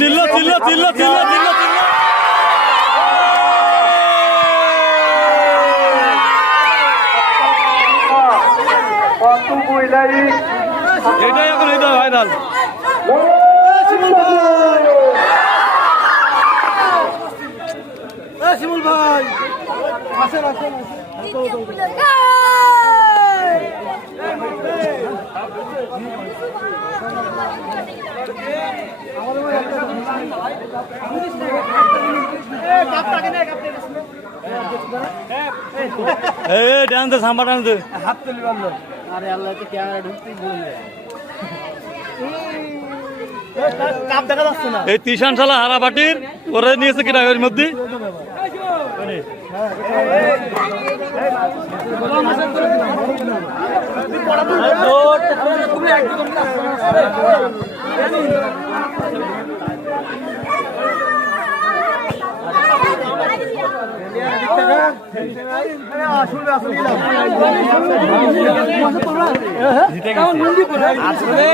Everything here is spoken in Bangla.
চিল্লো চিল্লো চিল্লো চিল্লো চিল্লো চিল্লো এটাই এখন এটা ভাইরাল। শিমুল ভাই আসেন আসেন ডান্স সাম্বা ডান্স হাত তুলি বান্ধব। আরে আল্লাহ তো ক্যামেরা ঢুকতেই বলবে কাপ দেখা যাচ্ছে না। এই তিশান শালা হারাবাটির ওরা নিয়েছে কিনা এর মধ্যে আসলে